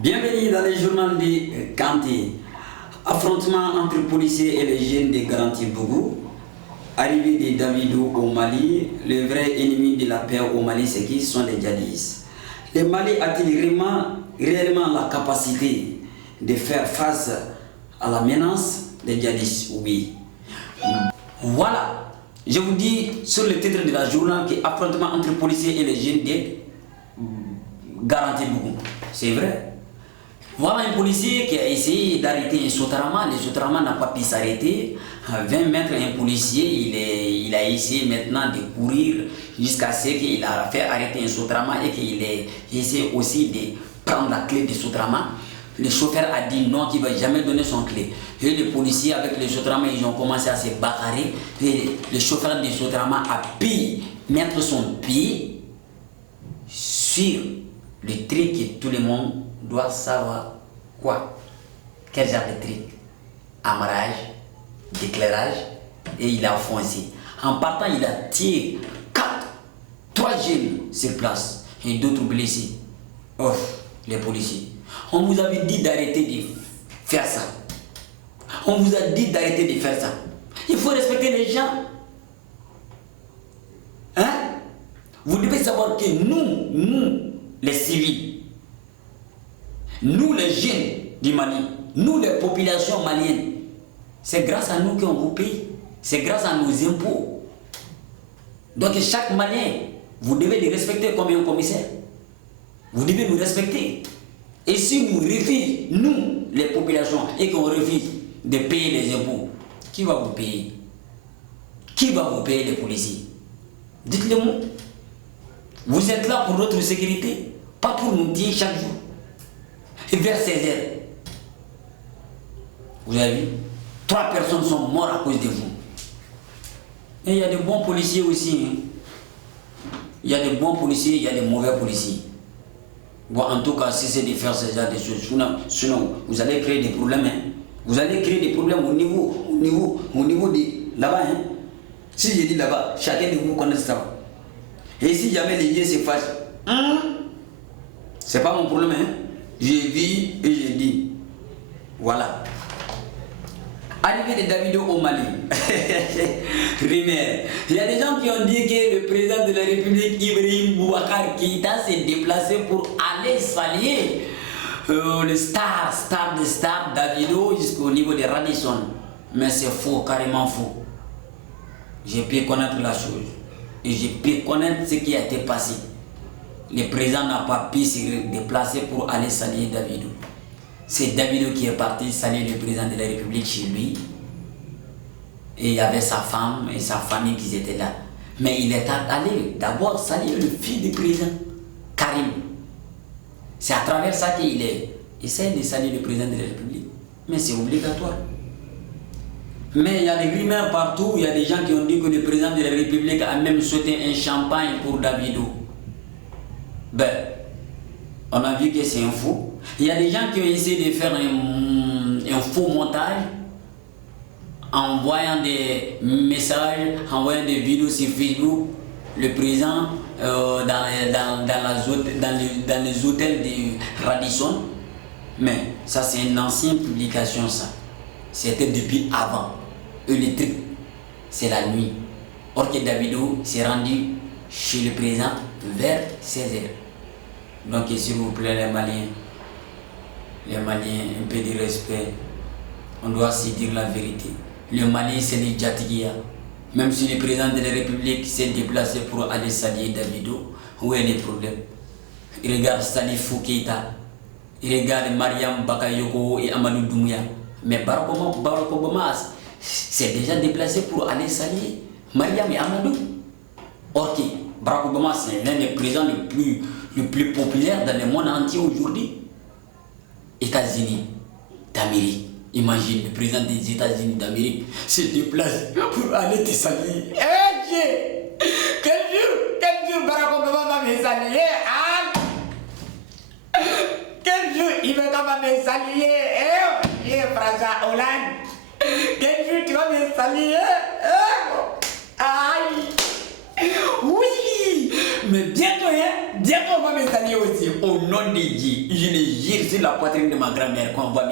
Bienvenue dans les journaux de Kanté. Affrontement entre policiers et les jeunes de Garanti Bougou. Arrivée de Davido au Mali. Le vrai ennemi de la paix au Mali, c'est qui sont les djihadistes. Le Mali a-t-il réellement la capacité de faire face à la menace des djihadistes? Oui. Voilà. Je vous dis sur le titre de la journal que affrontement entre policiers et les jeunes de Garanti Bougou. C'est vrai. Voilà un policier qui a essayé d'arrêter un Sotarama. Le Sotarama n'a pas pu s'arrêter. À 20 mètres, un policier, il a essayé maintenant de courir jusqu'à ce qu'il a fait arrêter un Sotarama et qu'il a essayé aussi de prendre la clé du Sotarama. Le chauffeur a dit non, qu'il ne va jamais donner son clé. Et les policiers avec le Sotarama, ils ont commencé à se bagarrer. Et le chauffeur du Sotarama a pu mettre son pied sur le truc que tout le monde doit savoir. Quoi? Quel genre de truc? Amarrage, d'éclairage, et il a foncé. En partant, il a tiré 3 jeunes sur place et d'autres blessés. Oh, les policiers. On vous avait dit d'arrêter de faire ça. On vous a dit d'arrêter de faire ça. Il faut respecter les gens. Hein? Vous devez savoir que nous, les civils, nous les jeunes du Mali, nous les populations maliennes, c'est grâce à nous qu'on vous paye, c'est grâce à nos impôts. Donc chaque Malien, vous devez les respecter comme un commissaire. Vous devez nous respecter. Et si nous refusons, nous les populations, et qu'on refuse de payer les impôts, qui va vous payer? Qui va vous payer les policiers? Dites-le moi. Vous êtes là pour notre sécurité, pas pour nous dire chaque jour. Et vers 16 heures, vous avez vu, 3 personnes sont mortes à cause de vous. Et il y a des bons policiers aussi. Hein. Il y a des bons policiers, il y a des mauvais policiers. Bon, en tout cas, si c'est de faire ce genre de choses, sinon vous allez créer des problèmes. Hein. Vous allez créer des problèmes au niveau de là-bas. Hein. Si je dis là-bas, chacun de vous connaît ça. Et si jamais les yeux se fâchent, c'est pas mon problème. Hein. Je vis et je dis. Voilà. Arrivée de Davido au Mali. Rumeur. Il y a des gens qui ont dit que le président de la République, Ibrahim Boubacar Keïta, s'est déplacé pour aller saluer le star de star Davido jusqu'au niveau de Radisson. Mais c'est faux, carrément faux. Je peux connaître la chose. Et je peux connaître ce qui a été passé. Le président n'a pas pu se déplacer pour aller saluer Davido. C'est Davido qui est parti saluer le président de la République chez lui. Et il y avait sa femme et sa famille qui étaient là. Mais il est allé d'abord saluer le fils du président, Karim. C'est à travers ça qu'il essaie de saluer le président de la République. Mais c'est obligatoire. Mais il y a des rumeurs partout. Il y a des gens qui ont dit que le président de la République a même souhaité un champagne pour Davido. Ben, on a vu que c'est un faux. Il y a des gens qui ont essayé de faire un faux montage en envoyant des messages, en envoyant des vidéos sur Facebook, le président dans les hôtels de Radisson. Mais ça, c'est une ancienne publication, ça. C'était depuis avant. Et le truc, c'est la nuit. Or que Davido s'est rendu chez le président vers 16 heures. Donc s'il vous plaît les Maliens, un peu de respect, on doit se dire la vérité. Le Mali c'est les Djatigia. Même si le président de la République s'est déplacé pour aller saluer Davido, où est le problème? Il regarde Salifou Keïta, il regarde Mariam Bakayoko et Amadou Doumbouya. Mais Barack Obama s'est déjà déplacé pour aller saluer Mariam et Amadou. Or que Barack Obama c'est l'un des présidents le plus populaire dans le monde entier aujourd'hui. États-Unis d'Amérique. Imagine le président des États-Unis d'Amérique se déplace pour aller te saluer. Eh Dieu! Quel jour Barack Obama va me saluer? Hein? Quel jour il va me saluer? Eh François Hollande! Quel jour tu vas me saluer? Aïe! Oui! Mais bientôt, hein? bientôt on va me saluer aussi. Au nom de Dieu, je le jure sur la poitrine de ma grand-mère qu'on va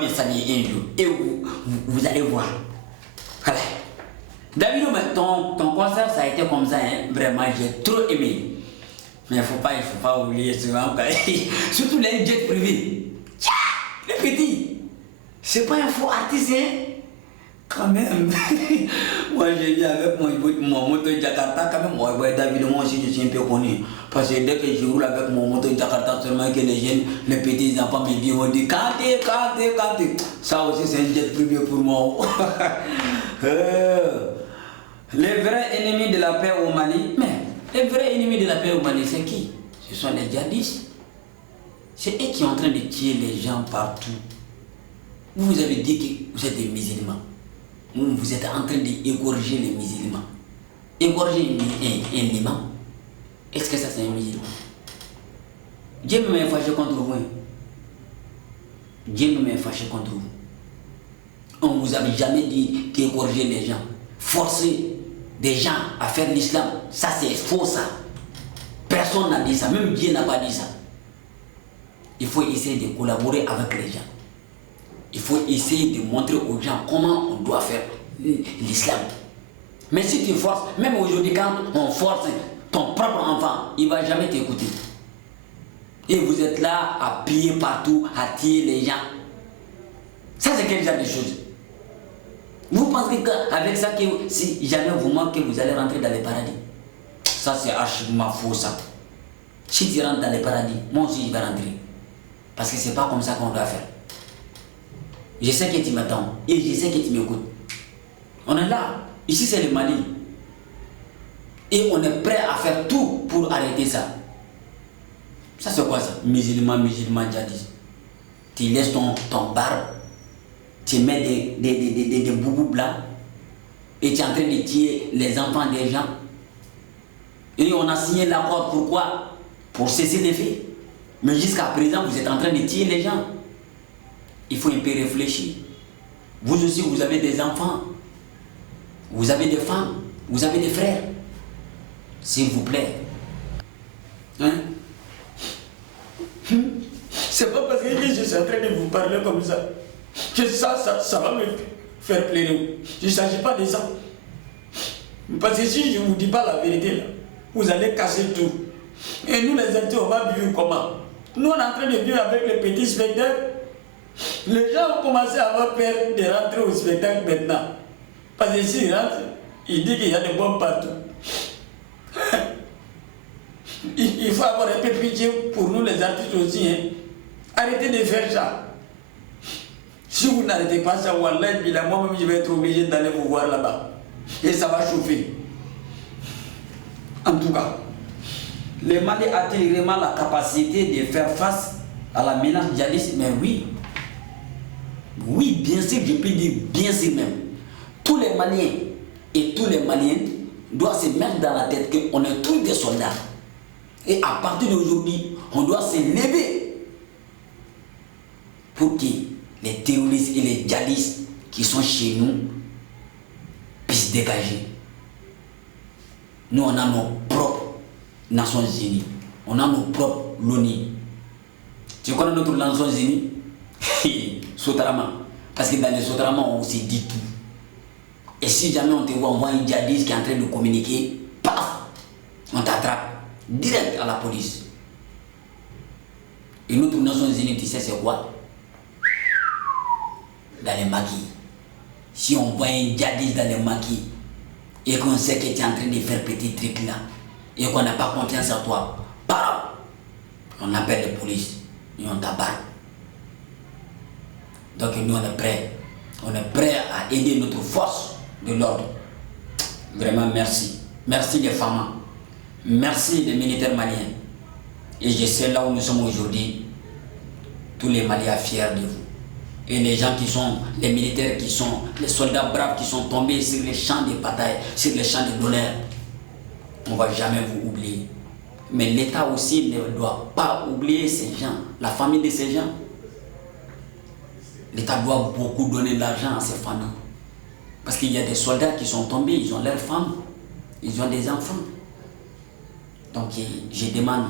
me saluer un jour. Et vous allez voir. Voilà. David, ton concert, ça a été comme ça, hein. Vraiment, j'ai trop aimé. Mais il ne faut pas oublier souvent, surtout les jets privés. Les petits, c'est pas un faux artiste, hein. Quand même. Moi, j'ai vu avec mon moto Jakarta, quand même, moi, David, moi aussi, je suis un peu connu. Parce que dès que je roule avec mon moto Jakarta, seulement que les jeunes, les petits enfants me disent, on dit, cantez. Ça aussi, c'est un jet privé pour moi. Les vrais ennemis de la paix au Mali, mais les vrais ennemis de la paix au Mali, c'est qui? Ce sont les djihadistes. C'est eux qui sont en train de tuer les gens partout. Vous avez dit que vous êtes des musulmans. Vous êtes en train d'égorger les musulmans. Égorger un imam, est-ce que ça c'est un musulman? Dieu me met fâché contre vous. Dieu me met fâché contre vous. On ne vous avait jamais dit qu'égorger les gens, forcer des gens à faire l'islam, ça c'est faux ça. Personne n'a dit ça, même Dieu n'a pas dit ça. Il faut essayer de collaborer avec les gens. Il faut essayer de montrer aux gens comment on doit faire l'islam. Mais si tu forces, même aujourd'hui quand on force ton propre enfant, il ne va jamais t'écouter. Et vous êtes là à piller partout, à tuer les gens. Ça c'est quel genre de choses? Vous pensez qu'avec ça, que si jamais vous manquez, vous allez rentrer dans le paradis? Ça c'est archivement faux ça. Si tu rentres dans le paradis, moi aussi je vais rentrer. Parce que c'est pas comme ça qu'on doit faire. Je sais que tu m'attends et je sais que tu m'écoutes. On est là. Ici c'est le Mali. Et on est prêt à faire tout pour arrêter ça. Ça c'est quoi ça? Musulman, djihadiste. Tu laisses ton barbe, tu mets des boubous blancs et tu es en train de tuer les enfants des gens. Et on a signé l'accord, pourquoi? Pour cesser les faits. Mais jusqu'à présent, vous êtes en train de tuer les gens. Il faut un peu réfléchir. Vous aussi, vous avez des enfants. Vous avez des femmes. Vous avez des frères. S'il vous plaît. Hein? C'est pas parce que je suis en train de vous parler comme ça que ça va me faire plaisir. Il ne s'agit pas de ça. Parce que si je ne vous dis pas la vérité, là, vous allez casser tout. Et nous, les adultes, on va vivre comment? Nous, on est en train de vivre avec les petits spectacles. Les gens ont commencé à avoir peur de rentrer au spectacle maintenant. Parce que s'ils rentrent, ils disent qu'il y a des bombes partout. Il faut avoir un peu pitié pour nous, les artistes aussi. Hein. Arrêtez de faire ça. Si vous n'arrêtez pas ça, wallah, moi-même, je vais être obligé d'aller vous voir là-bas. Et ça va chauffer. En tout cas, le Mali a-t-il vraiment la capacité de faire face à la menace djihadiste? Mais oui. Oui, bien sûr, je peux dire bien sûr même. Tous les Maliens et tous les Maliens doivent se mettre dans la tête qu'on est tous des soldats. Et à partir d'aujourd'hui, on doit se lever pour que les terroristes et les djihadistes qui sont chez nous puissent dégager. Nous, on a nos propres Nations Unies. On a nos propres l'ONU. Tu connais notre Nations Unies? Sotarama. Parce que dans les Sotarama, on se dit tout. Et si jamais on te voit, on voit un djihadiste qui est en train de communiquer, paf, on t'attrape direct à la police. Et notre Nations Unies, tu sais c'est quoi? Dans les maquis. Si on voit un djihadiste dans les maquis et qu'on sait que tu es en train de faire petit truc là et qu'on n'a pas confiance en toi, paf, on appelle la police et on t'abat. Donc nous on est prêts. On est prêts à aider notre force de l'ordre. Vraiment merci. Merci les femmes. Merci les militaires maliens. Et je sais là où nous sommes aujourd'hui, tous les Maliens fiers de vous. Et les gens qui sont, les militaires qui sont, les soldats braves qui sont tombés sur les champs de bataille, sur les champs de d'honneur, on ne va jamais vous oublier. Mais l'État aussi ne doit pas oublier ces gens, la famille de ces gens. L'État doit beaucoup donner de l'argent à ces familles. Parce qu'il y a des soldats qui sont tombés, ils ont leurs femmes, ils ont des enfants. Donc je demande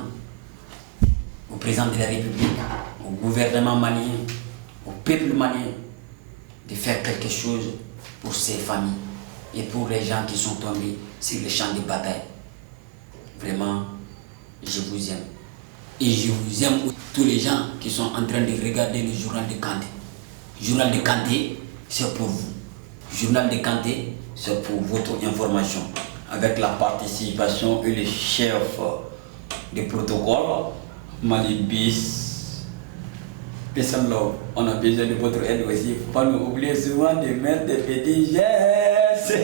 au président de la République, au gouvernement malien, au peuple malien, de faire quelque chose pour ces familles et pour les gens qui sont tombés sur le champ de bataille. Vraiment, je vous aime. Et je vous aime tous les gens qui sont en train de regarder le journal de Kanté. Le journal de Kanté, c'est pour vous. Le journal de Kanté, c'est pour votre information. Avec la participation et le chef de protocole, Malibis. Peace and love. On a besoin de votre aide aussi. Il ne faut pas nous oublier souvent de mettre des petits gestes.